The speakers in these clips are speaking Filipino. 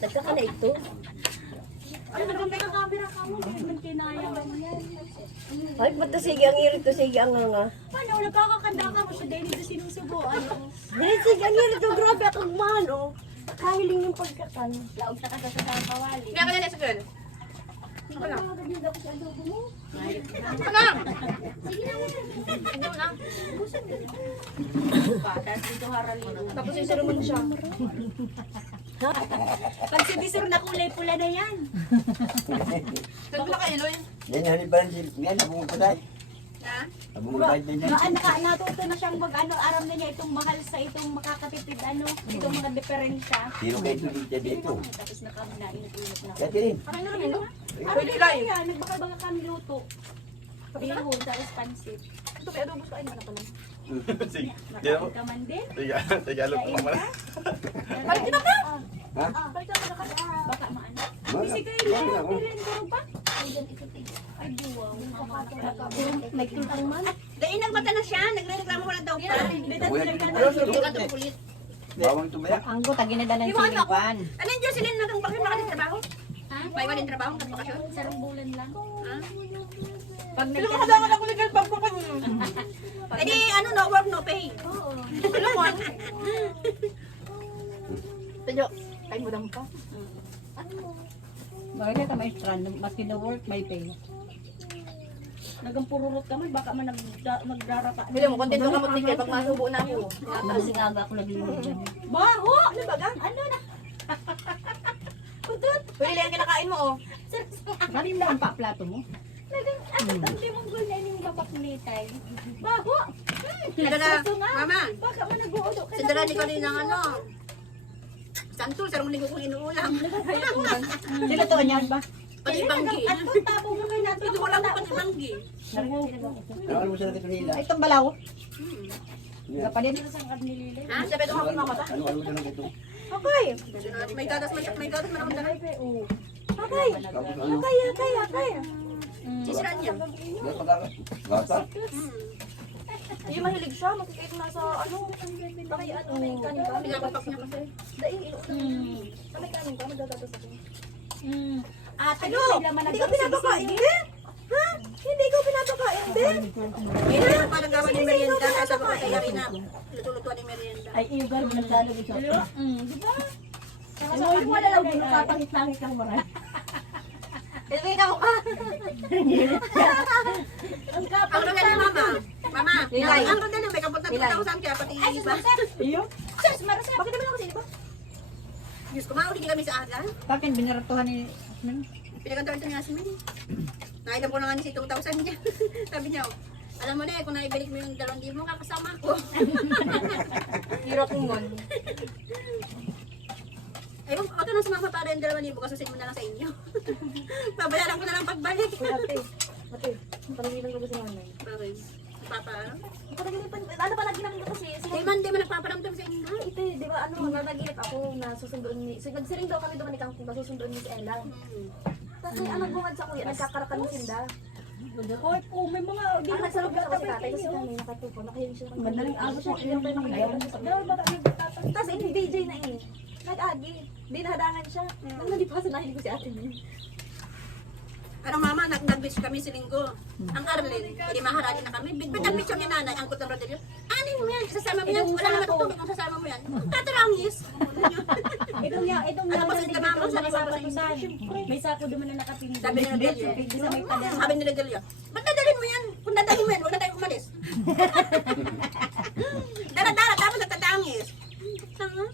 Nagkaka na ito. Ay, maganda ka camera ka mo. Hindi man kinaya mo yan. Ay, ba't sige ang irit to, sige ang nga. Paano, nagkakakanda ka mo siya dahil hindi sinusubo. Ano? Dahil sige ang irit to, grabe akong mahal, oh. Kahiling yung pagkakan. Laog na ka sa kawali. Kaya ka na nasa girl. Ako lang. Magaganda ko sa adobo mo. Ano lang? Sige na. Ano lang? Tapos dito haralino. Tapos yung sermon siya. Pag si Bisor na kulay pula na yan. Saan ko nakailoy? Yan yung haliban si Yan, nabungod ko tayo. Ha? Nabungod tayo din yan. Natuto na siyang aram na niya itong mahal sa itong makakatipid itong mga diferensya. Sino kayo tulita dito? Tapos nakabinain na. Kaya din. Akin na rin ito. Pwede lang yan, nagbaka-baka kami luto. Bihon sa expansive. Ito kaya adobo sa akin. Ano pa lang? Sige. Nakain ka man din. Tagalog pa naman. Balik ka na ka! Ha? Balik ka na ka! Baka maano. Mga- Kasi kayo mga lang, ako. pero ba? Ay, duwaw. May tutang man. Dahil nagmata na siya, nagre-reklamo ko na daw pa. Hindi ka ito kulit. Bawang tumaya. Ang ko, taginadalan Di mo ano ako? silipan. Ano yung Jocelyn na kung bakit makalit trabaho? Ha? Paiwan din trabaho, kasi bakasyon. Sarang bulan lang. Ha? Pag Sino ka kailangan ako legal pag pa Eh di, ano, no work, no pay. Oo. Alam mo, ano? Tadyo, kain mo lang pa. Bakit ka may strand, maski na work, may pay. Nagampururot ka man, baka man magdarapa. Bili mo, kontento ka mo ticket pag masubo na ako. Kasi nga ba ako naglilid dyan. Baho! Ano ba gang? Ano na? Putut! Pwede lang yung kinakain mo, oh. Kanin lang ang plato mo. Nagang, ano, ang limonggol na yung babaklitay. Baho! Ano na, mama, Baka man nag-uudo ka sandala ni kanina ng ano. Santol, sarong linggo kong inuulam. Sila to, anyan ba? Pati banggi. At kung tabo mo kayo natin, Ito ko lang pati banggi. Ano mo sa ito nila? Itong balaw. Yan. Kapalit. sa karnilili. Ha? Sabi ito ako mamata. Ano sa ito? Okay. May gatas man akong dala. Okay. Tapos ano? Kaya. Sisiraan niya. Yan pagkakas. Gata. Hindi mahilig siya, makikita na sa ano. Bakit ano, may kanin ka? Pinapapak niya kasi. Dahil may kanin ka, magagatas ako. At Ano? Hindi ka pinapakain din? Ha? Hindi ko pinapakain din? May na yung parang gawa ni merienda. Kaya ko kaya rin na luto-luto ni merienda. Ay, iugar mo nagdalo ito. di ba? Ano mo na lang, kapangit-langit kang maray. Ito yung ikaw ka. Ang roda ni mama. Mama, ang roda na may kabot na 2,000 kaya pati iba. Iyo? Sus, marasa. Bakit naman ako sa iba? Diyos ko, mauli kami sa aga. Bakit binaratuhan ni... Pinagantawan ito ni Asmin. Nakailam ko na nga ni si 2,000 niya. Sabi niya, alam mo na kung naibalik mo yung 2,000 mo, kakasama ko. Hirap mo man. Ay, huwag ka nang sumama para yung 2,000 kasusin mo na lang sa inyo. Babayaran ko na lang pagbalik. Ate, panagilan ko ba si nanay? Bakit? Papa, ano? Ano pa naginapin ko kasi? Di man nagpaparamdam sa inyo. Ito, di ba ano, nanaginip ako na susunduin ni... Nagsiring daw kami doon ni Kang Kung susunduin ni si Ella. Tapos may anong bungad sa kuya, nagkakarakan ni Sinda. Hoy, po, may mga... Ang nagsalog ako si tatay kasi kami nakatupo, nakahiling siya. Madaling araw siya, ilang tayo ayaw. Tapos hindi DJ na eh. Nag-agi. Hindi nahadangan siya. Nang nalipasan nahin ko si ate niya. Ano mama, nag-wish kami si Linggo. Ang Arlen, hindi maharali na kami. Bitbit ang picture ni nanay, ang kutang Rodelio. Anin mo yan, sasama mo yan. Wala naman tutubig kung sasama mo yan. Tatarangis. Itong Ano ba sa mama, sa sako sa sa may sako duman na nakatingin. Sabi ni Rodelio. Sa may pada. Sabi ni Rodelio, ba't dadalhin mo yan? Kung dadalhin mo yan, huwag na tayo umalis. Dara-dara, tapos nagtatangis. Tanga.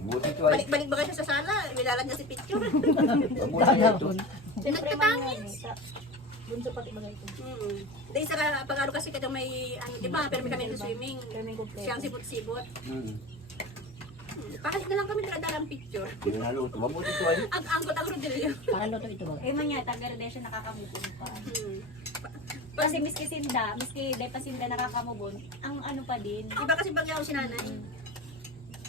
Buti ito ay. Balik-balik ba kayo sa sala? Wilalan niya si picture. Buti ito. Nagtatangis. Bunso pati bagay ko. Dahil sa pag-aro kasi kada may, ano, di ba, pero may kami ng swimming. Siyang sibot-sibot. Pakalik na lang kami nagdala ang picture. Hindi na naluto. Mabuti ito ay. Ang angkot ang Rodelio. Para luto ito ba? Eh man niya, taga-redesyo nakakamubon pa. Kasi miski Sinda, miski dahil pa Sinda nakakamubon, ang ano pa din. Iba kasi bagyaw si nanay.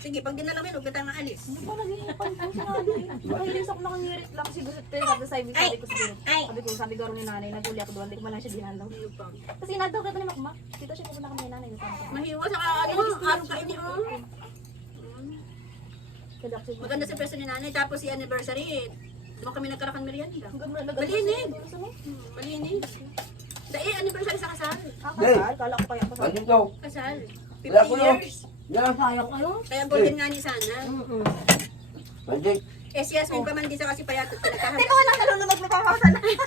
Sige, pag dinala mo yun, huwag ka tayong maalis. Ano pa nag-iipan ko sa nanay? Nakahiling sa nakangirit lang siguro. Pero sabi sabi ko siguro. Sabi ko ni nanay, naguli ako doon. Hindi ko man lang siya dinalaw. Kasi nadaw ka ito ni Makmak. Dito siya pupunta kami ni nanay. Mahiwa sa ano, araw ka ini, oh. Maganda sa presyo ni nanay. Tapos si anniversary, doon kami nagkarakan merienda. Malinig. Malinig. Dahil anniversary sa kasal. Hey! Kala ko kaya Ano to? Kasal. Wala 50 ko, no? years. Yan. Sayang kayo. Kaya golden nga ni sana. Panjik. Eh si Yasmin pa man di sa kasi payatot Hindi pinagkahanda. ko walang nalulunod na pamasan. Hindi ko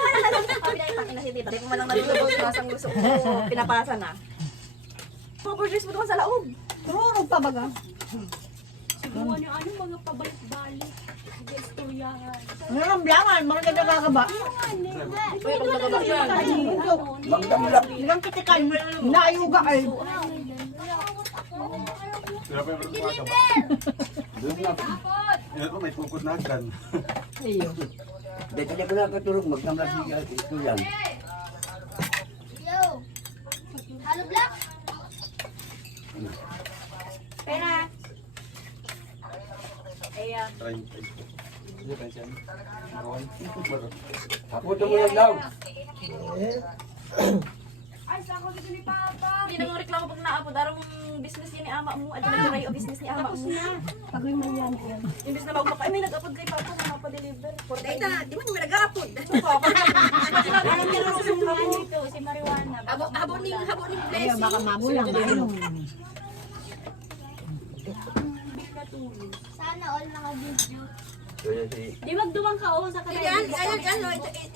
walang nalulunod. Sabi na itang ina si tita. Hindi ko man lang nalulunod. Masang gusto ko. Pinapasa na. Mga burgers mo naman sa laog. Tururog pa baga. Siguro ano, mga pabalik-balik. Gesturyahan. Ano ang blangan? Mga nagkakaba. Uy, pag nagabak yan. Magdamulak. Ilang kitikan. Naayuga ay. Sila pa yung mga kaba. Doon na. Yan po, may tukod na agdan. Iyo. Dito niya ko nakatulog. Magdamulak siya. Ito yan. Pera. Ayan. Try. Hindi pa siya. Maroon. Haputo mo lang daw. Hindi na mo reklamo pag naapod. Darang business yan ni ama mo. At nag-try o business ni ama mo. Pagay man yan. Imbis na magpaka. Ay, may nag-apod kay papa na mapadeliver. Data, di mo ni nag-aapod. Alam niyo si ano ito, si Marijuana. Habon ni Ayaw blessing. baka mabulang. Ano? Sana all naka-video. So yan si... Di magduwang ka o sa kanila. Ayan, ano,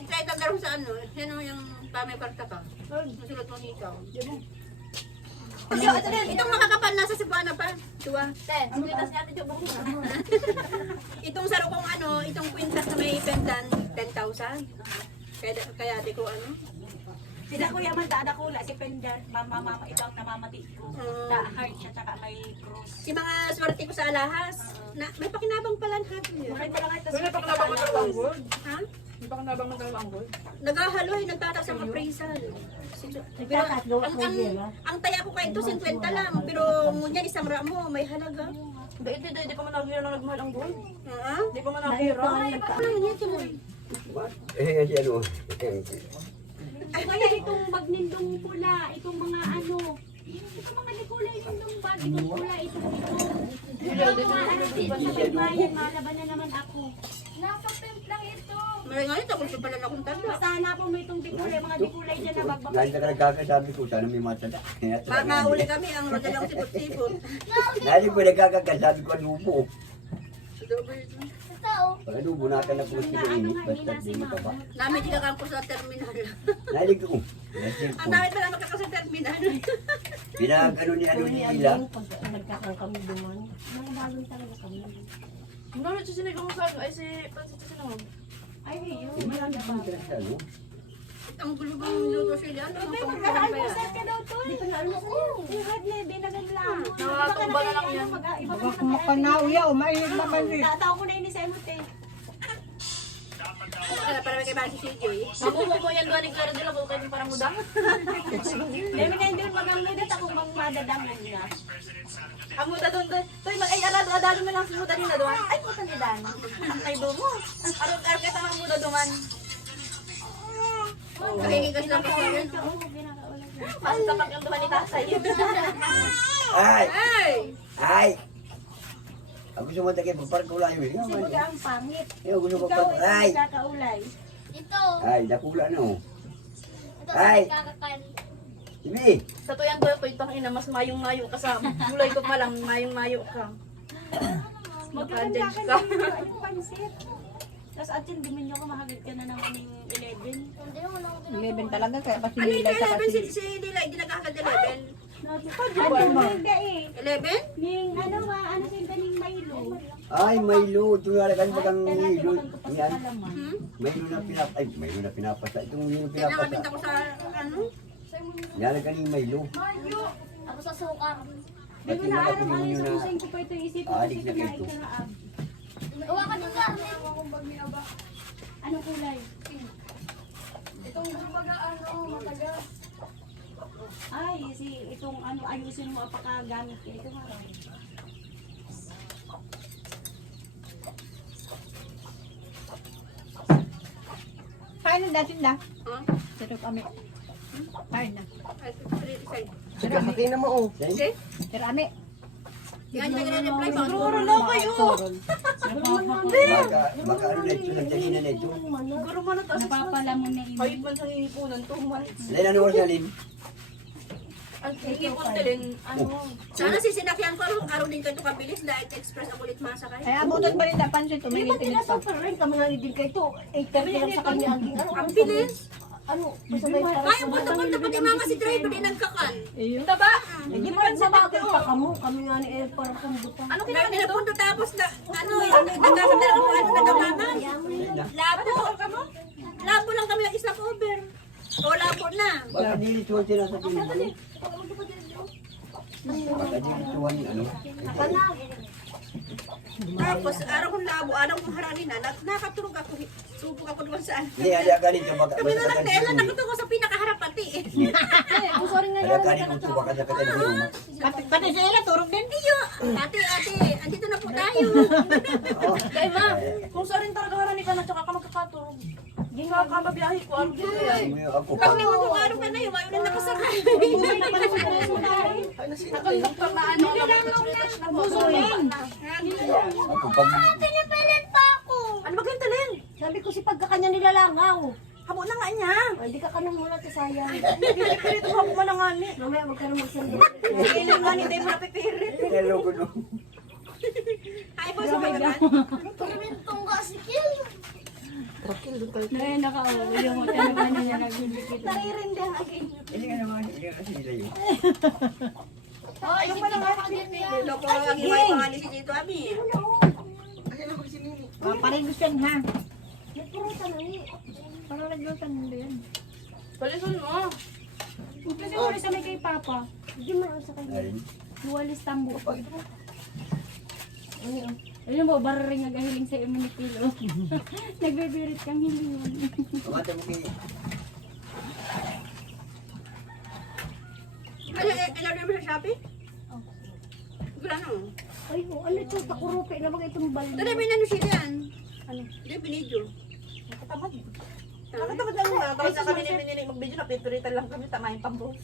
i-try tagdaro sa ano. Yan o yung pamay parta ka. Masulat mo nito. Itong makakapal nasa Cebuana pa. Tuwa. Ang kitas niya ate, Joe, bakit na? Itong saro kong ano, itong kwintas na may pendant, 10,000. Kaya di ko ano. Sila kuya man taada kula si Pendant, mama ito ang namamati ko. Ta heart siya tsaka may cross. Si mga swerte ko sa alahas, na, may pakinabang pala lahat yun. Maray pala nga ito. Wala pa kanabang ng gold. Ha? Hindi pa kanabang ng gold. Naghahaloy, nagtatas ang appraisal. Pero ang taya ko kayo ito, 50 lang. Pero ngunyan isang ramo, may halaga. Hindi pa man naghira na nagmahal ang gold. Ha? Hindi pa man naghira. Ano yun tuloy? Eh, si ano? Kaya itong bag nindong pula, itong mga ano, itong mga kulay nindong bag, itong pula, itong ito. Itong mga ano dito sa baybayan, malaban na naman ako. Nakapimp lang ito. Maray nga ito, gusto pala na akong tanda. Sana po may itong dikulay, mga dikulay dyan na bag. Ngayon na nagkakasabi ko, sana may matanda. Mahuli kami ang rodalang sipot-sipot. Lali ko nagkakasabi ko, anubo. Ito oh. Pag anubo natin na po sila init, basta di mo pa. Namin ginagawa ko sa terminal. Lali ko, Ang dami pala makaka sa terminal. pinag-ano ni ano ni sila. Nagkakang kami duman. Mga bagong talaga kami. Ano na si sinigang sa ay si Francis sinangog. Ay, yun. Ano? Ang gulo bang luto sila. Ano bang Magkakaalmusal ka daw to. Hindi pa naalmusal. Ihad na, binagan lang. Nakatumba na lang yan. Iba Baka kumakanauyaw. Mainit naman eh. Tataw ko na yun ni Semut eh. Para may kay Basi CJ. Mabubo mo yan doon ni Clara de la Boca yung parang muda. Demi na hindi magang mudat akong bang madadangan niya. Ang muda doon doon. Toy mag ay adalo na lang si muda nila doon. Ay muda ni Dan. Ay do mo. Aron arket ang muda doon. Nakikigas lang ako yun. Mas kapag yung doon ni Tatay. Ay! Ay! Ay! Ako gusto mo tayo pagparkulay mo. Si Buda ang pangit. Ayaw gusto ko Ikaw pag... Ay! ay kakaulay. Ito. Ay, nakula na oh. Ito Ay. sa kakakan. Sige! Sa tuyan doon ko itong ina mas mayong-mayo ka sa gulay ko pa lang mayong-mayo ka. Magkakanda Maka-judge ka ka. na yung pansit. Tapos at yun, di ko mahagit ka na naman ng 11. Hindi naman ako 11 talaga kaya kasi Ano yung nilay sa 11? kasi. Si Dila, hindi nagkakad 11. Ano ba eh? 11? Ning ano ba, ano sa ganing Milo? Ay, Milo! Ito nga lang bagang Milo. Talagang ko pa sa Yan. kalaman. Milo na pinap... Ay, Milo na pinapasa. Itong Milo Kailangan pinapasa. binta ko sa ano? Yan ang kaning Milo. Ako sa suka. Di ko na alam ano yung samusayin ko pa ito isip ko kasi Adik na kinain ito. ka na ab. Uwa ka dun Carmen. Anong kulay? Itong kumbaga ano, matagal. Ay, itong ano, ayusin mo apakagamit ka. Ito nga. Kain na datin na. Ha? Pero kami. Kain na. Ay, side. Pero kami. na mo oh. Okay? Pero kami. Yan, nagre-reply pa. Siguro lang kayo. Baka ano na ito, nagdali na ito. Siguro mo na taas. Napapala mo na Kahit man sa hihipunan, 2 months. Lain ano oras na, Lin? Ang hihipon din, ano. Sana sisinakyan ko araw din kayo kabilis dahil express ako ulit masakay. Ay, abutan pa rin dapan siya. Di ba tinasapar rin kami nga din kayo ito? 8:30 lang sa kanya. Ang bilis. Ano? Masabay pa. Ay, ang punta-punta pati mama si driver din nagkakan. Taba! Hindi mo rin sa bakit pa kamo. Kami nga ni El para kumbutan. Ano Kaya kinakan nito? nila tapos na, ano, nagkakamera ko ano nagkamama. Labo. Labo lang kami ang isang cover. O, labo na. Baka nilituan sila sa pinili. Baka nilituan ano. Tapos, araw kong labo, araw kong harani na, nakatulog ako, subok ako doon sa Hindi, ada galing ka baka. Kami na lang na Ella, nakatulog sa pinakaharap pati. Ada galing ko ito, baka dapat ang hiruma. Pati sa ila, turog din. Iyo, ate, andito na po tayo. Kaya ma, kung saan rin talaga harani ka na, tsaka ka magkakatulog. Hindi nga ka mabiyahe ko, ano yun yan? Ako Pag pa. may magkakaroon ka na yun, ayaw na nakasakay. Nakandoktor na ano, nag-research na po. Ako pag. Ano ba ganito, Len? Sabi ko si pagkakanya nilalangaw. Habo na nga niya. Ay, di ka kanong muna sa sayang. Pipirit ko habo mo na nga ni. Mamaya wag ka na magsalita. Ilan nga ni, hindi mo na pipirit. Hello ko no. Ay, boss, okay naman. Ngayon nakauwi yung hotel na niya nagbibigit. Naririndi ang aging. Hindi nga naman, hindi nga kasi nila yun. Oh, yung pala nga Loko ang iway ko nga ni si Tito Ami. Parin gusto yan ha. Parang naglutan mo yan. Palisun mo. Kasi wala sa may kay Papa. Hindi mo sa kanya. Ayun. Duwalis tambo. Ayun mo, bararing nagahiling sa imo ni Pilo. Nagbibirit kang hilingan. Kamata mo kayo. Ilan mo sa Shopee? Wala na. Ay, ano ito? Takurupi na mga itong balik. Ito na binano siya yan. Ano? Hindi, binidyo. Nakatamad. Nakatamad lang na. Tapos na kami ni mag-video na pipiritan lang kami, tamahin pang boss.